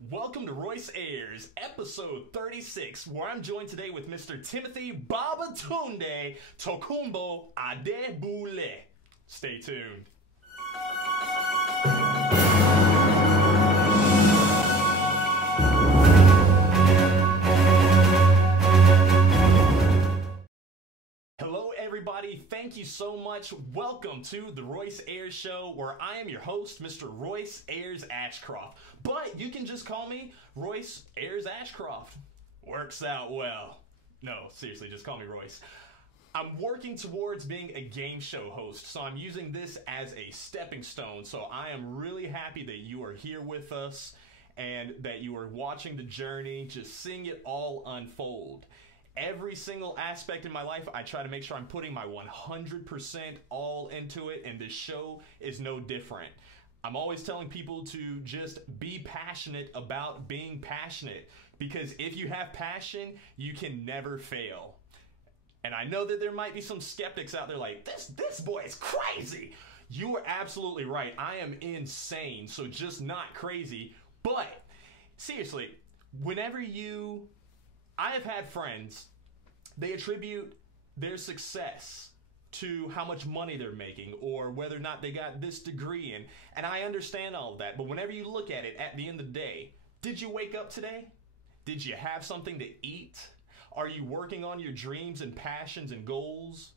Welcome to Royce Airs, episode 36, where I'm joined today with Mr. Timothy Babatunde-Tokunbo Adebule. Stay tuned. Hello everybody, thank you so much. Welcome to the Royce Ayers Show, where I am your host, Mr. Royce Ayers Ashcroft. But you can just call me Royce Ayers Ashcroft. Works out well. No, seriously, just call me Royce. I'm working towards being a game show host, so I'm using this as a stepping stone. So I am really happy that you are here with us and that you are watching the journey, just seeing it all unfold. Every single aspect in my life, I try to make sure I'm putting my 100% all into it, and this show is no different. I'm always telling people to just be passionate about being passionate, because if you have passion, you can never fail. And I know that there might be some skeptics out there like, this boy is crazy. You are absolutely right. I am insane, so just not crazy. But seriously, I have had friends, they attribute their success to how much money they're making or whether or not they got this degree in. And I understand all of that, but whenever you look at it at the end of the day, did you wake up today? Did you have something to eat? Are you working on your dreams and passions and goals?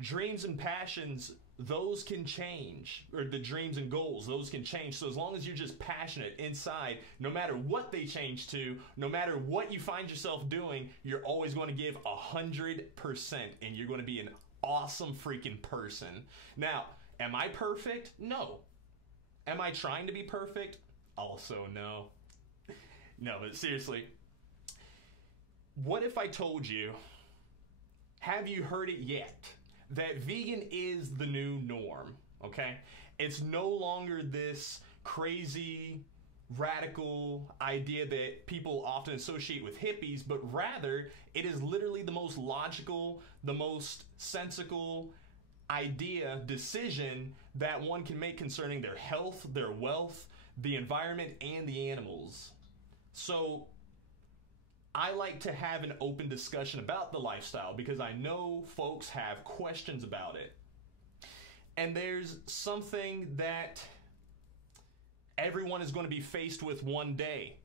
Dreams and passions, those can change, or the dreams and goals, those can change. So as long as you're just passionate inside, no matter what they change to, no matter what you find yourself doing, you're always going to give 100%, and you're going to be an awesome freaking person. Now, am I perfect? No. Am I trying to be perfect? Also no. No, but seriously, what if I told you, have you heard it yet? That vegan is the new norm, okay? It's no longer this crazy, radical idea that people often associate with hippies, but rather it is literally the most logical, the most sensical decision that one can make concerning their health, their wealth, the environment, and the animals. So I like to have an open discussion about the lifestyle because I know folks have questions about it. And there's something that everyone is going to be faced with one day.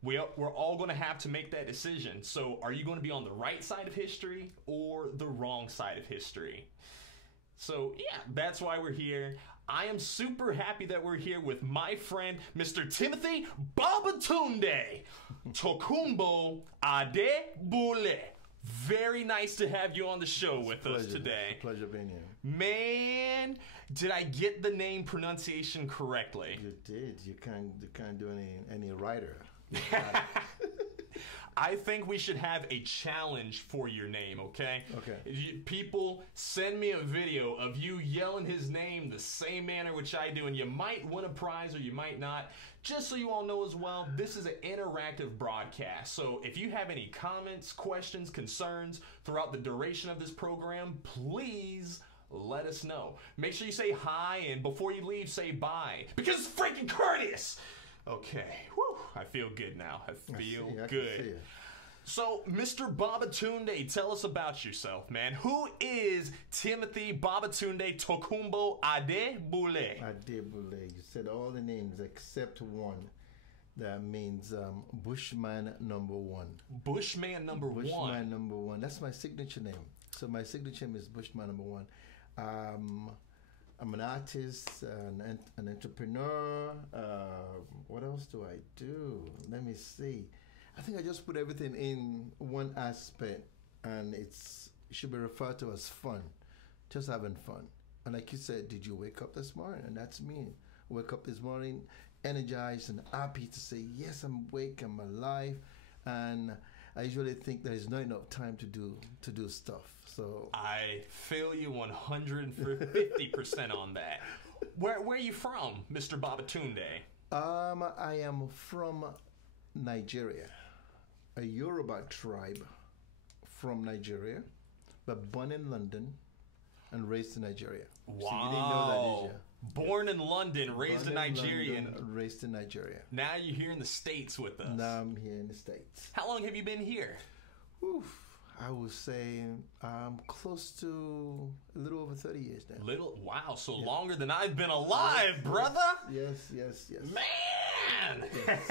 We're all going to have to make that decision. So are you going to be on the right side of history or the wrong side of history? So yeah, that's why we're here. I am super happy that we're here with my friend, Mr. Timothy Babatunde-Tokunbo Adebule. Very nice to have you on the show with us today. It's a pleasure being here. Man, did I get the name pronunciation correctly? You did. You can't do any writer. I think we should have a challenge for your name, okay? Okay. People, send me a video of you yelling his name the same manner which I do, and you might win a prize or you might not. Just so you all know as well, this is an interactive broadcast. So if you have any comments, questions, concerns throughout the duration of this program, please let us know. Make sure you say hi, and before you leave, say bye. Because it's freaking courteous! Okay, whew, I feel good now. I feel good. So, Mr. Babatunde, tell us about yourself, man. Who is Timothy Babatunde-Tokunbo Adebule? Adebule. You said all the names except one. That means Bushman number one. Bushman number one? Bushman number one. That's my signature name. So my signature name is Bushman number one. I'm an artist, an entrepreneur. What else do I do? Let me see. I think I just put everything in one aspect, and it should be referred to as fun. Just having fun. And like you said, did you wake up this morning? And that's me. Wake up this morning, energized and happy to say, yes, I'm awake, I'm alive. And I usually think there is not enough time to do stuff. So I feel you 150% on that. Where are you from, Mr. Babatunde? I am from Nigeria, a Yoruba tribe from Nigeria, but born in London and raised in Nigeria. Wow. So you didn't know that, did you? Born in London, raised in Nigeria. Raised in Nigeria. Now you're here in the States with us. Now I'm here in the States. How long have you been here? Oof. I would say close to a little over 30 years now. Wow, so longer than I've been alive, brother. Yes. Man. Yes.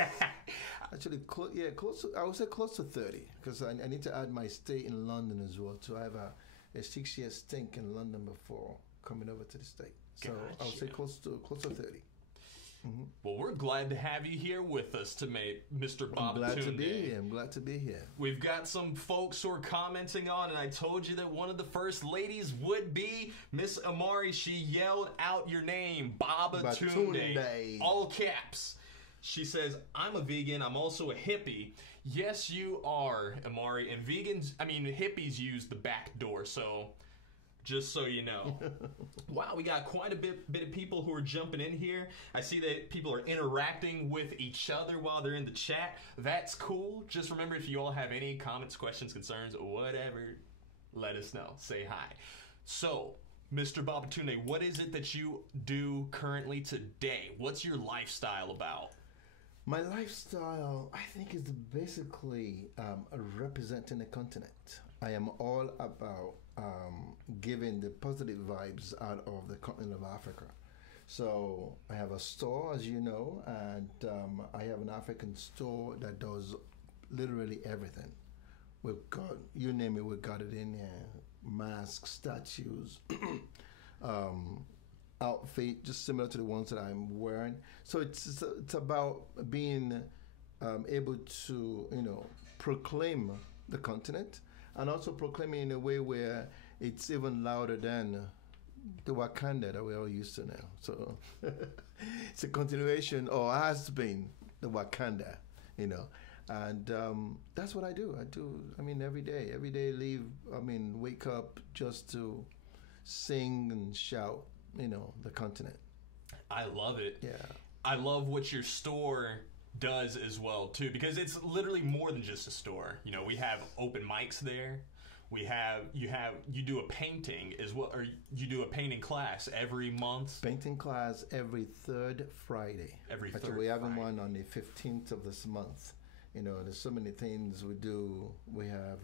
Actually, close to, I would say close to 30, because I need to add my stay in London as well. So I have a 6-year stint in London before coming over to the States. So Gotcha. I would say close to 30. Mm-hmm. Well, we're glad to have you here with us to make Mr. Babatunde. I'm glad to be here. We've got some folks who are commenting on, and I told you that one of the first ladies would be Miss Amari. She yelled out your name, Babatunde. All caps. She says, I'm a vegan. I'm also a hippie. Yes, you are, Amari. And hippies use the back door, so just so you know. Wow, we got quite a bit of people who are jumping in here. I see that people are interacting with each other while they're in the chat. That's cool. Just remember, if you all have any comments, questions, concerns, whatever, let us know. Say hi. So, Mr. Babatunde, what is it that you do currently today? What's your lifestyle about? My lifestyle, I think, is basically representing the continent. I am all about giving the positive vibes out of the continent of Africa. So I have a store, as you know, and I have an African store that does literally everything. We've got, you name it, we've got it in here. Masks, statues, outfit, just similar to the ones that I'm wearing. So it's about being able to, proclaim the continent, and also proclaiming in a way where it's even louder than the Wakanda that we're all used to now. So it's a continuation, or has been, the Wakanda, and that's what I do. Every day wake up just to sing and shout, the continent. I love it. Yeah. I love what your store does as well, too, because it's literally more than just a store. We have open mics there. You do a painting as well, or you do a painting class every month. Painting class every third Friday. Actually, we're having one on the 15th of this month. There's so many things we do. We have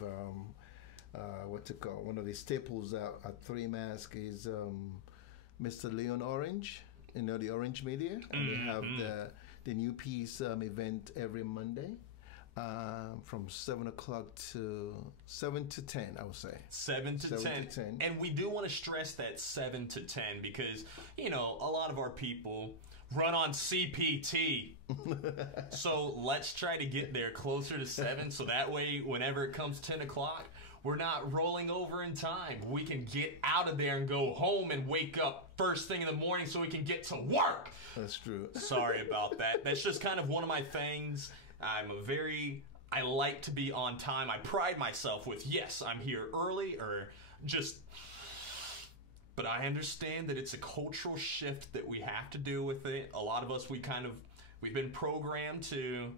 one of the staples at Three Mask is Mr. Leon Orange, the Orange Media, and they have the new piece event every Monday. From 7 to 10, I would say. 7 to 10. And we do want to stress that 7 to 10 because, a lot of our people run on CPT. So let's try to get there closer to 7 so that way whenever it comes 10 o'clock, we're not rolling over in time. We can get out of there and go home and wake up first thing in the morning so we can get to work. That's true. Sorry about that. That's just kind of one of my things. I like to be on time. I pride myself with, yes, I'm here early but I understand that it's a cultural shift that we have to do with it. A lot of us, we've been programmed to,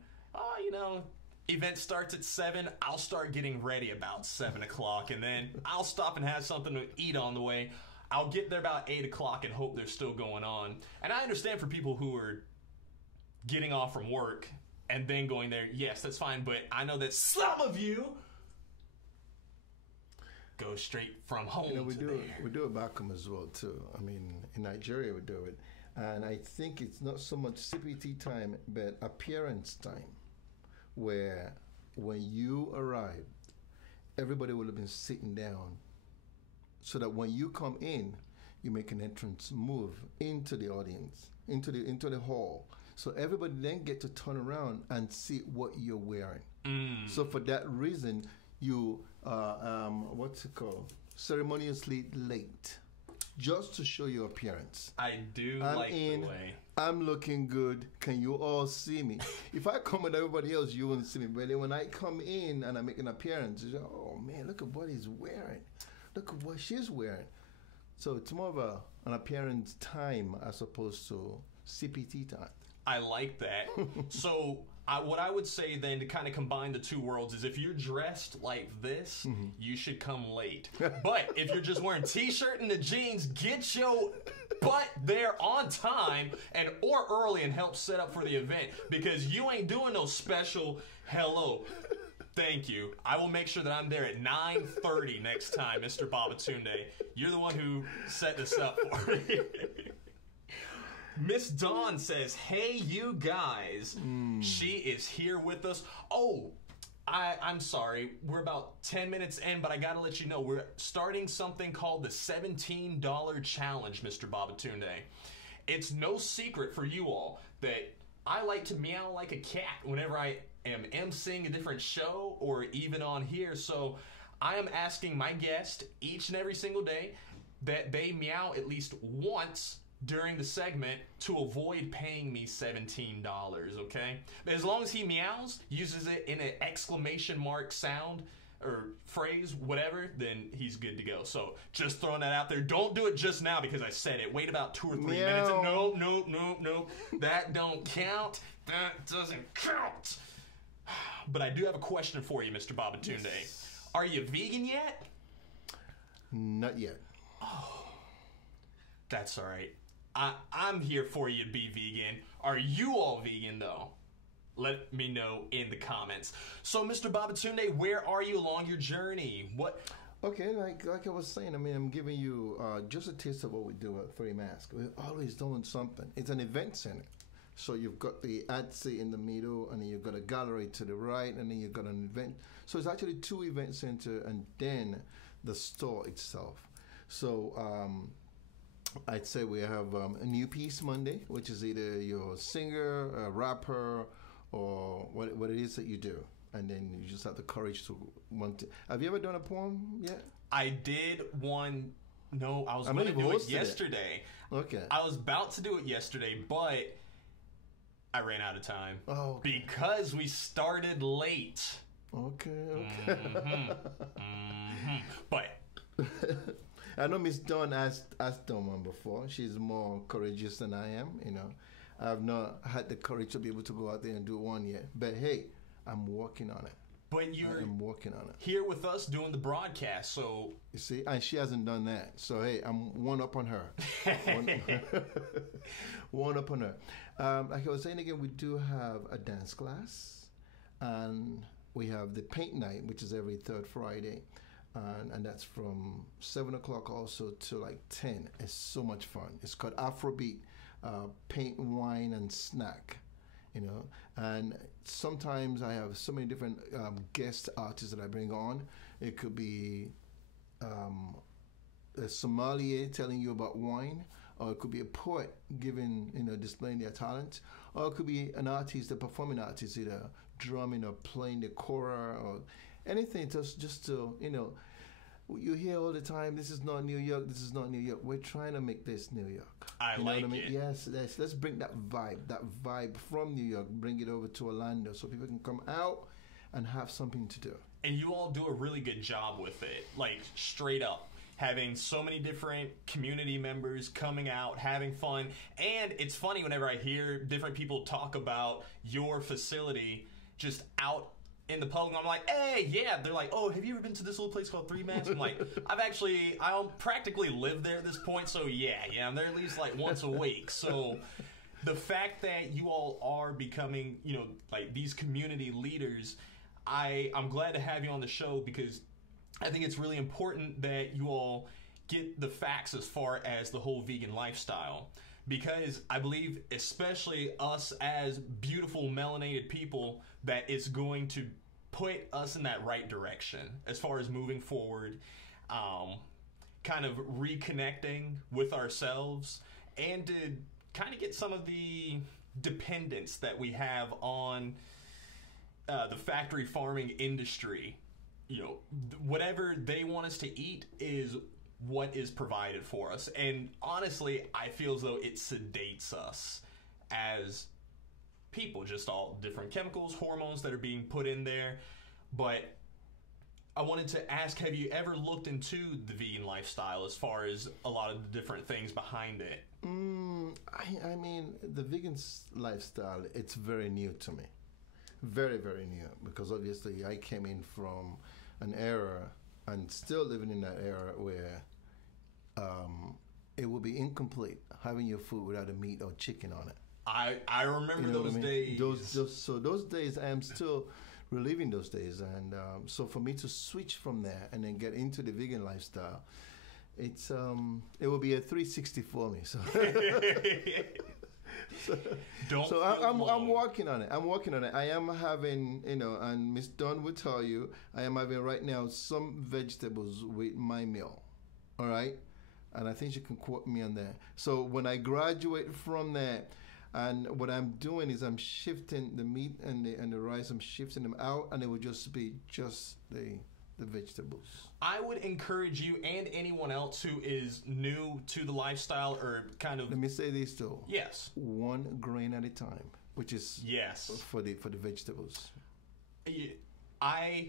event starts at 7, I'll start getting ready about 7 o'clock, and then I'll stop and have something to eat on the way. I'll get there about 8 o'clock and hope they're still going on. And I understand for people who are getting off from work and then going there, yes, that's fine, but I know that some of you go straight from home we do it back home as well, too. In Nigeria we do it. And I think it's not so much CPT time, but appearance time, where when you arrive, everybody will have been sitting down so that when you come in, you make an entrance move into the audience, into the hall. So everybody then get to turn around and see what you're wearing. So for that reason, you ceremoniously late, just to show your appearance. I do like the way. I'm looking good. Can you all see me? If I come with everybody else, you won't see me. But then when I come in and I make an appearance, you say, oh man, look at what he's wearing. Look at what she's wearing. So it's more of an appearance time as opposed to CPT time. I like that. So what I would say then to kind of combine the two worlds is if you're dressed like this, you should come late. But if you're just wearing t-shirt and the jeans, get your but they're on time or early and help set up for the event, because you ain't doing no special hello. Thank you. I will make sure that I'm there at 9:30 next time, Mr. Babatunde. You're the one who set this up for me. Miss Dawn says, hey, you guys. She is here with us. Oh, I'm sorry. We're about 10 minutes in, but I got to let you know, we're starting something called the $17 Challenge, Mr. Babatunde. It's no secret for you all that I like to meow like a cat whenever I am emceeing a different show or even on here. So I am asking my guest each and every single day that they meow at least once during the segment to avoid paying me $17, okay? As long as he meows, uses it in an exclamation mark sound or phrase, whatever, then he's good to go. So just throwing that out there. Don't do it just now because I said it. Wait about 2 or 3 minutes. Nope. That don't count. That doesn't count. But I do have a question for you, Mr. Babatunde. Yes. Are you vegan yet? Not yet. Oh, that's all right. I'm here for you to be vegan. Are you all vegan, though? Let me know in the comments. So, Mr. Babatunde, where are you along your journey? What? Okay, like I was saying, I mean, I'm giving you just a taste of what we do at Three Mask. We're always doing something. It's an event center. So you've got the Etsy in the middle, and then you've got a gallery to the right, and then you've got an event. So it's actually 2 event center, and then the store itself. So I'd say we have a new piece Monday, which is either your singer, a rapper, or what it is that you do. And then you just have the courage to want to. Have you ever done a poem yet? I did one. No, I was going to do it yesterday. Okay. I was about to do it yesterday, but I ran out of time. Oh, okay. Because we started late. Okay. But I know Miss Dawn asked done one before. She's more courageous than I am, you know. I've not had the courage to be able to go out there and do one yet. But hey, I'm working on it. But I'm working on it. Here with us doing the broadcast, so you see, and she hasn't done that. So hey, I'm one up on her. One up on her. Like I was saying again, we do have a dance class, and we have the paint night, which is every 3rd Friday. And that's from 7 o'clock also to like 10. It's so much fun. It's called Afrobeat, paint, wine, and snack, you know. And sometimes I have so many different guest artists that I bring on. It could be a sommelier telling you about wine, or it could be a poet giving, displaying their talent, or it could be an artist, a performing artist, either drumming or playing the kora or anything, just to, you hear all the time, this is not New York, this is not New York. We're trying to make this New York. I like it. Yes, let's bring that vibe from New York, bring it over to Orlando so people can come out and have something to do. And you all do a really good job with it, like straight up. Having so many different community members coming out, having fun. And it's funny whenever I hear different people talk about your facility just out in the public. I'm like, hey, yeah. They're like, oh, have you ever been to this little place called Three Mask? I'm like, I practically live there at this point, so yeah, I'm there at least like once a week. So the fact that you all are becoming, like these community leaders, I'm glad to have you on the show, because I think it's really important that you all get the facts as far as the whole vegan lifestyle. Because I believe, especially us as beautiful melanated people, that it's going to put us in that right direction as far as moving forward, kind of reconnecting with ourselves, and to kind of get some of the dependence that we have on the factory farming industry. Whatever they want us to eat is what is provided for us. And honestly, I feel as though it sedates us as people, just all different chemicals, hormones that are being put in there. But I wanted to ask, have you ever looked into the vegan lifestyle as far as a lot of the different things behind it? I mean, the vegan lifestyle, it's very new to me. Very, very new, because obviously I came in from an era, and still living in that era, where it will be incomplete having your food without a meat or chicken on it. I remember those days. Those days, I am still reliving those days, and so for me to switch from there and then get into the vegan lifestyle, it will be a 360 for me. So. I'm working on it. I am having, and Miss Dawn will tell you, I am having right now some vegetables with my meal. All right? And I think she can quote me on that. So when I graduate from that, and what I'm doing is I'm shifting the meat and the rice, I'm shifting them out, and it will just be just the vegetables. I would encourage you and anyone else who is new to the lifestyle or kind of... Let me say this though. Yes. 1 grain at a time, which is for the vegetables. I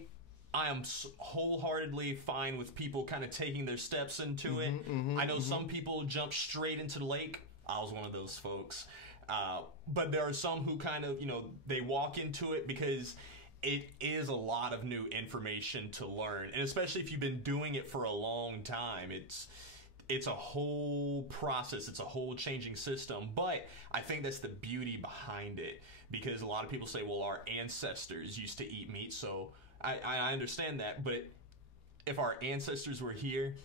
am wholeheartedly fine with people kind of taking their steps into it. I know some people jump straight into the lake. I was one of those folks. But there are some who kind of, they walk into it because it is a lot of new information to learn. And especially if you've been doing it for a long time, it's a whole process. It's a whole changing system. But I think that's the beauty behind it, because a lot of people say, well, our ancestors used to eat meat. So I understand that. But if our ancestors were here,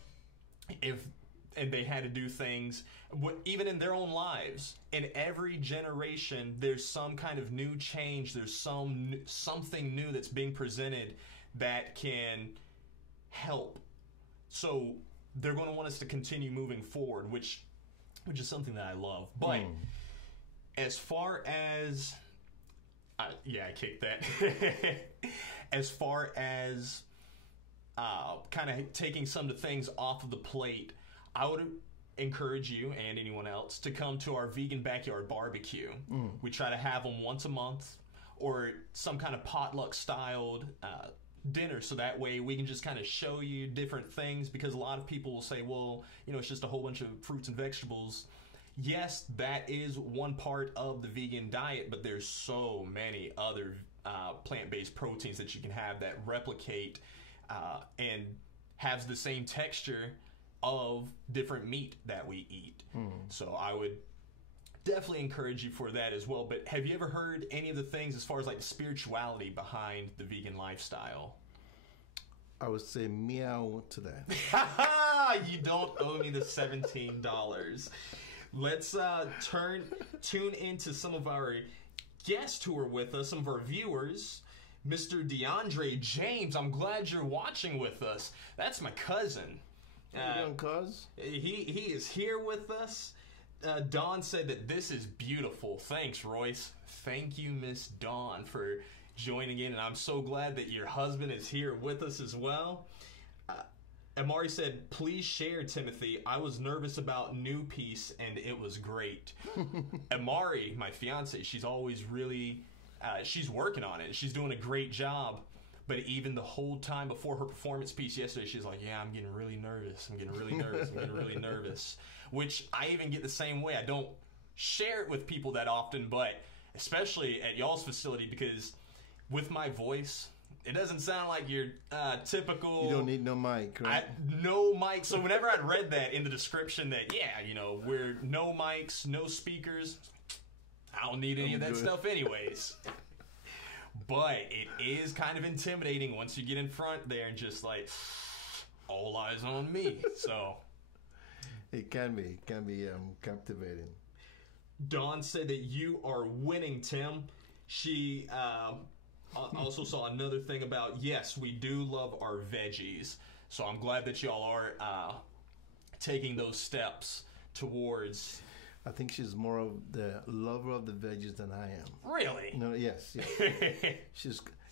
and they had to do things, even in their own lives, in every generation, there's some kind of new change. There's something new that's being presented that can help. So they're going to want us to continue moving forward, which is something that I love. But as far as... I kicked that. As far as kind of taking some of the things off of the plate, I would encourage you and anyone else to come to our vegan backyard barbecue. We try to have them once a month, or some kind of potluck styled dinner, so that way we can just kind of show you different things, because a lot of people will say, well, it's just a whole bunch of fruits and vegetables. Yes, that is one part of the vegan diet, but there's so many other plant-based proteins that you can have that replicate and has the same texture of different meat that we eat. So I would definitely encourage you for that as well. But have you ever heard any of the things as far as like the spirituality behind the vegan lifestyle? I would say meow to that. You don't owe me the $17. Let's tune into some of our guests who are with us, some of our viewers. Mr. DeAndre James, I'm glad you're watching with us. That's my cousin. How you doing, cuz? He is here with us. Dawn said that this is beautiful. Thanks, Royce. Thank you, Miss Dawn, for joining in, and I'm so glad that your husband is here with us as well. Amari said, please share, Timothy. I was nervous about New Piece, and it was great. Amari, my fiance, she's always really... she's working on it. She's doing a great job. But even the whole time before her performance piece yesterday, she's like, yeah, I'm getting really nervous. I'm getting really nervous. Which I even get the same way. I don't share it with people that often, but especially at y'all's facility, because with my voice, it doesn't sound like your typical... You don't need no mic, right? No mic. So whenever I'd read that in the description that, we're no mics, no speakers, I don't need any of that stuff anyways. But it is kind of intimidating once you get in front there and just like, all eyes on me. So it can be captivating. Dawn said that you are winning, Tim. She also saw another thing about, yes, we do love our veggies. So I'm glad that y'all are taking those steps towards... I think she's more of the lover of the veggies than I am. Really? No, yes.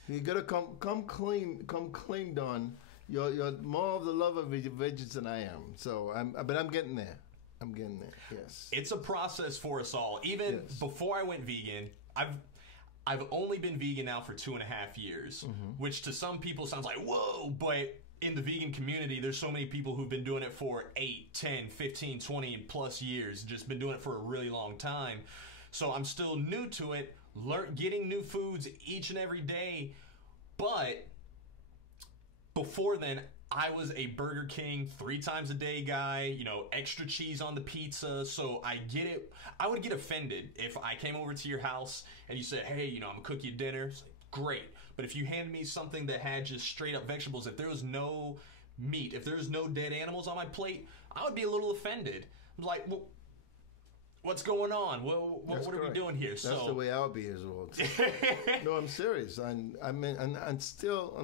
You gotta come clean, Dawn. You're more of the lover of veggies than I am. So but I'm getting there. Yes. It's a process for us all. Even before I went vegan, I've only been vegan now for 2.5 years, which to some people sounds like whoa, but in the vegan community, there's so many people who've been doing it for 8, 10, 15, 20 plus years, just been doing it for a really long time. So I'm still new to it, getting new foods each and every day. But before then, I was a Burger King 3 times a day guy, you know, extra cheese on the pizza. So I get it. I would get offended if I came over to your house and you said, hey, you know, I'm gonna cook you dinner. It's like, great. But if you handed me something that had just straight up vegetables, if there was no meat, if there was no dead animals on my plate, I would be a little offended. I'm like, well, what's going on? Well, what are we doing here? That's the way I'll be as well. No, I'm serious. And I mean, and still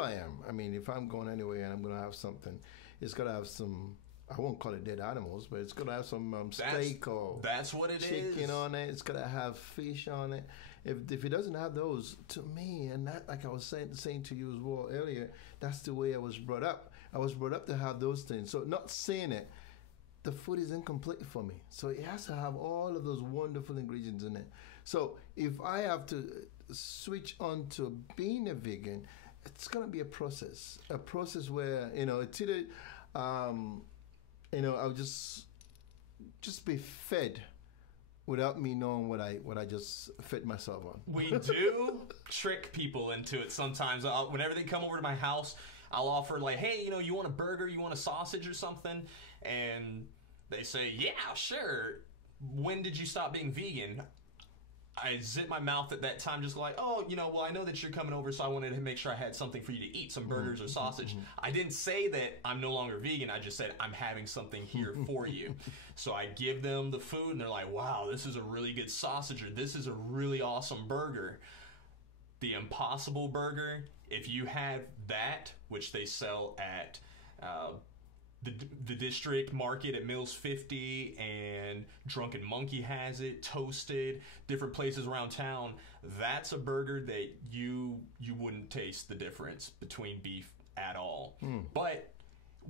I am. I mean, if I'm going anywhere and I'm going to have something, it's got to have some. I won't call it dead animals, but it's got to have some steak or that's what it chicken is. on it. It's got to have fish on it. If it doesn't have those, to me, and that, like I was saying to you as well earlier, that's the way I was brought up. I was brought up to have those things. So not saying it, the food is incomplete for me. So it has to have all of those wonderful ingredients in it. So if I have to switch on to being a vegan, it's going to be a process where, you know, it's either, you know, I'll just be fed without me knowing what I just fed myself on. We do trick people into it sometimes. Whenever they come over to my house, I'll offer like, hey, you know, you want a burger, you want a sausage or something? And they say, yeah, sure. When did you stop being vegan? I zip my mouth at that time, just like, oh, you know, well, I know that you're coming over, so I wanted to make sure I had something for you to eat, some burgers or sausage. I didn't say that I'm no longer vegan. I just said I'm having something here for you. So I give them the food, and they're like, wow, this is a really good sausage, or this is a really awesome burger. The Impossible Burger, if you have that, which they sell at the district market at Mills 50, and Drunken Monkey has it, Toasted, different places around town, that's a burger that you wouldn't taste the difference between beef at all. But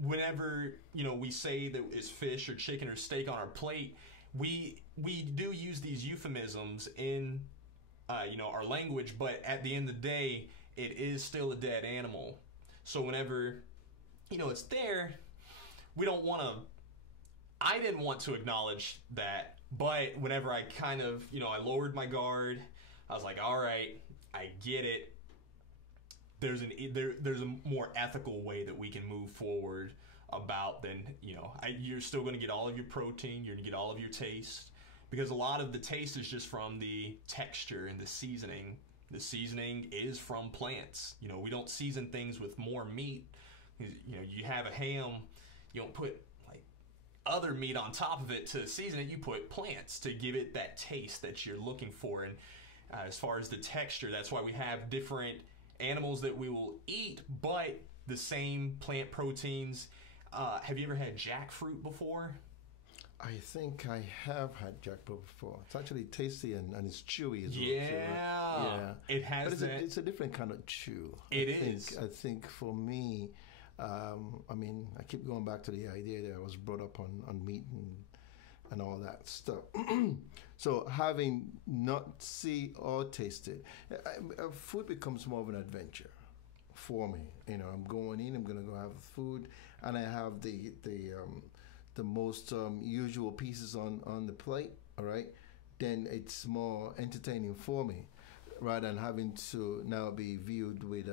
whenever, you know, we say that it's fish or chicken or steak on our plate, we do use these euphemisms in you know, our language, but at the end of the day, it is still a dead animal. So whenever, you know, it's there, we don't want to, I didn't want to acknowledge that, but whenever I kind of, you know, I lowered my guard, I was like, all right, I get it. There's a more ethical way that we can move forward about than, you know, you're still going to get all of your protein, you're going to get all of your taste, because a lot of the taste is just from the texture and the seasoning. The seasoning is from plants. You know, we don't season things with more meat. You know, you have a ham, you don't put like other meat on top of it to season it. You put plants to give it that taste that you're looking for. And as far as the texture, that's why we have different animals that we will eat, but the same plant proteins. Have you ever had jackfruit before? I think I have had jackfruit before. It's actually tasty and it's chewy as well. Yeah. It has but it's a different kind of chew. I think for me, I mean, I keep going back to the idea that I was brought up on meat and all that stuff. So having not see or tasted, food becomes more of an adventure for me. You know, I'm going in, I'm going to go have food, and I have the most usual pieces on the plate, all right, then it's more entertaining for me rather than having to now be viewed with,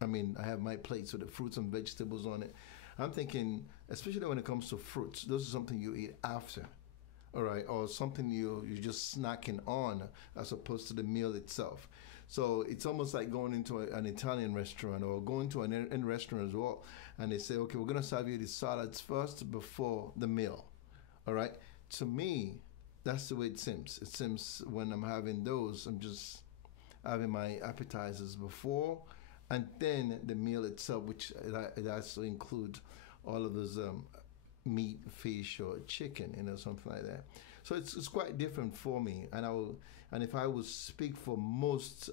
I mean, I have my plates with the fruits and vegetables on it. I'm thinking, especially when it comes to fruits, those are something you eat after, all right, or something you're just snacking on as opposed to the meal itself. So it's almost like going into an Italian restaurant or going to an Indian restaurant as well. And they say, okay, we're going to serve you the salads first before the meal. All right? To me, that's the way it seems. It seems when I'm having those, I'm just having my appetizers before and then the meal itself, which it also includes all of those meat, fish, or chicken, you know, something like that. So it's quite different for me. And if I would speak for most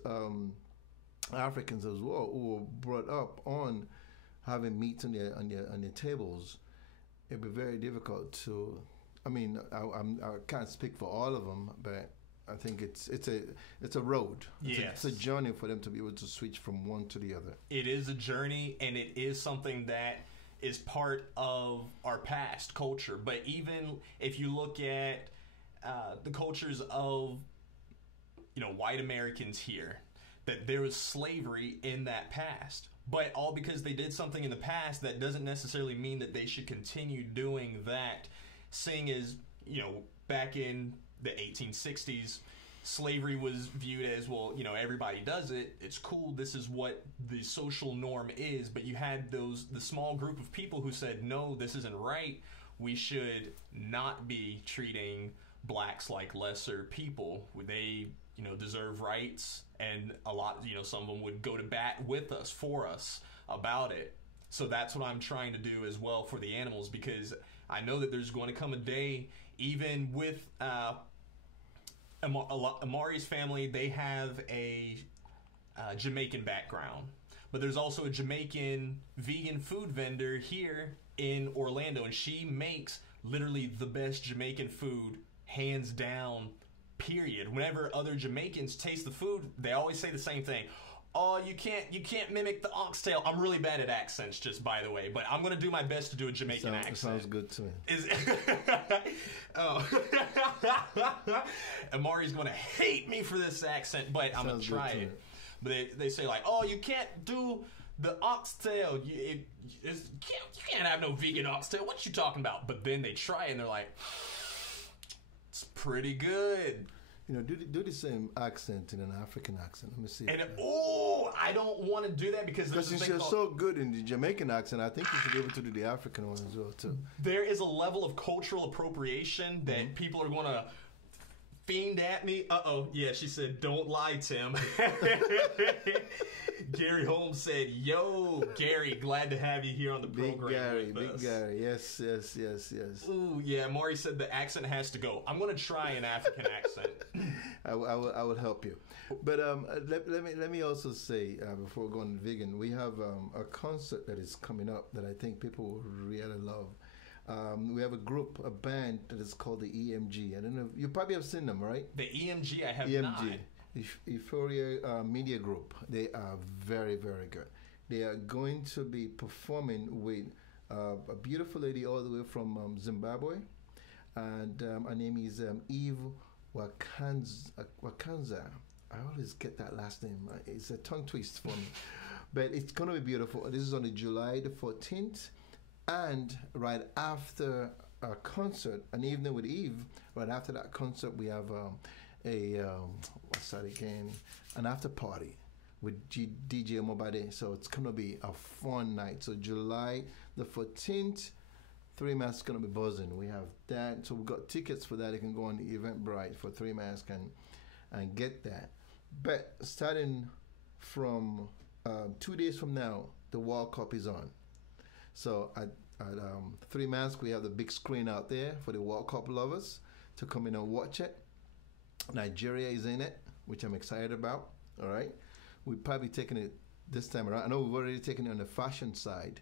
Africans as well, who were brought up on having meat on their tables, it'd be very difficult to. I mean, I can't speak for all of them, but I think it's a road. It's a journey for them to be able to switch from one to the other. It is a journey, and it is something that is part of our past culture. But even if you look at the cultures of, you know, white Americans here, that there was slavery in that past. But all because they did something in the past, that doesn't necessarily mean that they should continue doing that. Seeing as, back in the 1860s, slavery was viewed as, well, everybody does it. It's cool. This is what the social norm is. But you had the small group of people who said, no, this isn't right. We should not be treating blacks like lesser people. They, deserve rights. And a lot, some of them would go to bat with us, for us, about it. So that's what I'm trying to do as well for the animals, because I know that there's going to come a day, even with Amari's family, they have a Jamaican background. But there's also a Jamaican vegan food vendor here in Orlando, and she makes literally the best Jamaican food, hands down, period. Whenever other Jamaicans taste the food, they always say the same thing. Oh, you can't mimic the oxtail. I'm really bad at accents, just by the way, but I'm gonna do my best to do a Jamaican accent. Sounds good to me. Oh, Amari's gonna hate me for this accent, but I'm gonna try it. But they say like, oh, you can't do the oxtail. You can't have no vegan oxtail. What you talking about? But then they try it and they're like, it's pretty good. Do the same accent in an African accent. Let me see. And I don't want to do that because since you're so good in the Jamaican accent, I think you should be able to do the African one as well too. There is a level of cultural appropriation that people are going to fiend at me. Yeah, she said, don't lie, Tim. Gary Holmes said, yo, Gary, glad to have you here on the program. Big Gary, yes. Ooh, yeah, Maury said the accent has to go. I'm going to try an African accent. I will help you. But let me also say, before going vegan, we have a concert that is coming up that I think people will really love. We have a band that is called the EMG. I don't know, you probably have seen them, right? The EMG, I have not. Euphoria Media Group. They are very, very good. They are going to be performing with a beautiful lady all the way from Zimbabwe, and her name is Eve Wakanza. I always get that last name. It's a tongue twist for me, but it's going to be beautiful. This is on July the 14th, and right after a concert, an evening with Eve. Right after that concert, we have what's that again? An after party with DJ Mobade. So it's gonna be a fun night. So July the 14th, 3 Masks gonna be buzzing. We have that. So we've got tickets for that. You can go on the Eventbrite for 3 Masks and get that. But starting from 2 days from now, the World Cup is on. So at 3 Masks, we have the big screen out there for the World Cup lovers to come in and watch it. Nigeria is in it, which I'm excited about. All right, we're probably taking it this time around. I know we've already taken it on the fashion side.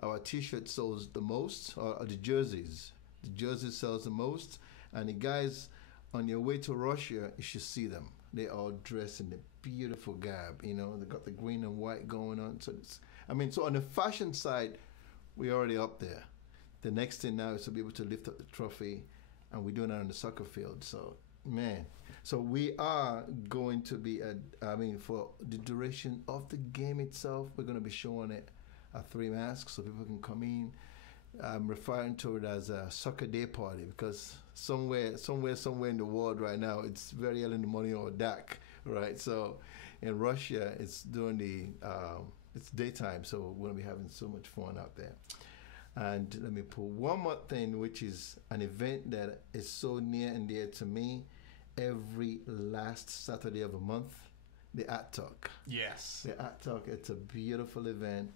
Our T-shirt sells the most, or the jerseys. The jerseys sells the most, and the guys on your way to Russia, you should see them. They all dressed in the beautiful garb. They got the green and white going on. So so on the fashion side, we're already up there. The next thing now is to be able to lift up the trophy, and we're doing that on the soccer field. So, man. So we are going to be, for the duration of the game itself, we're going to be showing it at 3 Masks so people can come in. I'm referring to it as a soccer day party because somewhere in the world right now, it's very early in the morning or dark, right? So in Russia, it's during it's daytime, so we're going to be having so much fun out there. And let me put one more thing, which is an event that is so near and dear to me. Every last Saturday of a month, the Art Talk. Yes. The Art Talk, it's a beautiful event.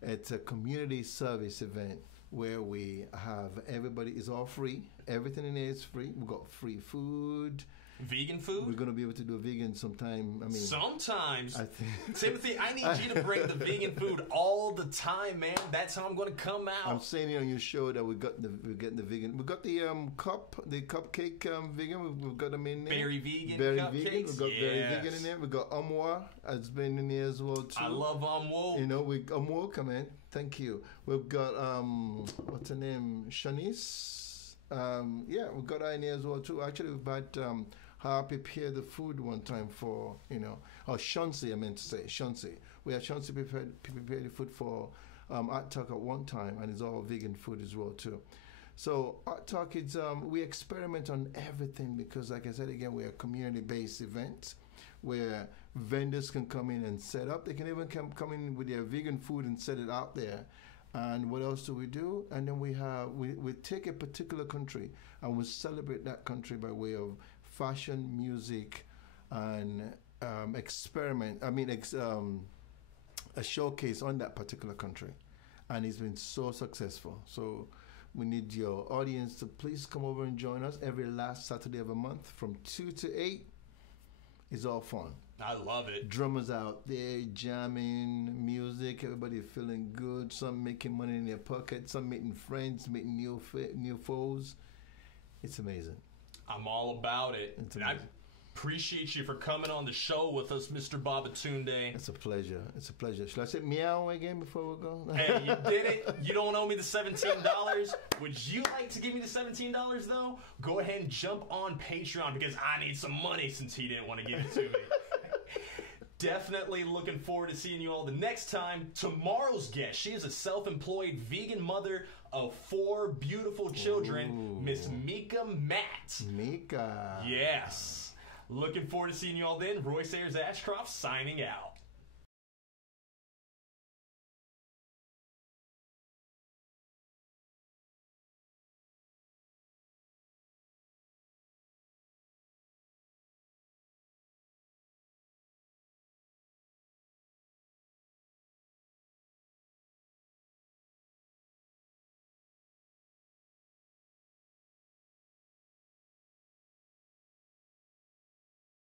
It's a community service event where we have everybody, is all free. Everything in there is free. We've got free food. Vegan food? We're going to be able to do a vegan sometime. Sometimes. I think. Timothy, I need you to bring the vegan food all the time, man. That's how I'm going to come out. I'm saying on your show that we're getting the vegan. We got the cupcake vegan. We've got them in there. Berry vegan cupcakes. We've got berry vegan in there. We've got Amwa has been in there as well too. I love Amwo. Amwo, come in. Thank you. We've got what's her name? Shanice. We've got her in there as well too. Actually, we've had how I prepare the food one time for, Shansi, I meant to say, Shansi. We had Shansi prepare the food for Art Talk at one time, and it's all vegan food as well, too. So Art Talk is, we experiment on everything because, like I said again, we're a community-based event where vendors can come in and set up. They can even come in with their vegan food and set it out there. And what else do we do? And then we take a particular country and we celebrate that country by way of fashion, music, and experiment. A showcase on that particular country. And it's been so successful. So we need your audience to please come over and join us every last Saturday of a month from 2 to 8. It's all fun. I love it. Drummers out there jamming, music, everybody feeling good. Some making money in their pocket, some meeting friends, meeting new foes. It's amazing. I'm all about it. I appreciate you for coming on the show with us, Mr. Babatunde. It's a pleasure. It's a pleasure. Should I say meow again before we go? Hey, you did it. You don't owe me the $17. Would you like to give me the $17, though? Go ahead and jump on Patreon because I need some money since he didn't want to give it to me. Definitely looking forward to seeing you all the next time. Tomorrow's guest, she is a self-employed vegan mother of 4 beautiful children, Miss Mika Matt. Mika. Yes. Looking forward to seeing you all then. Royce Ashcroft signing out.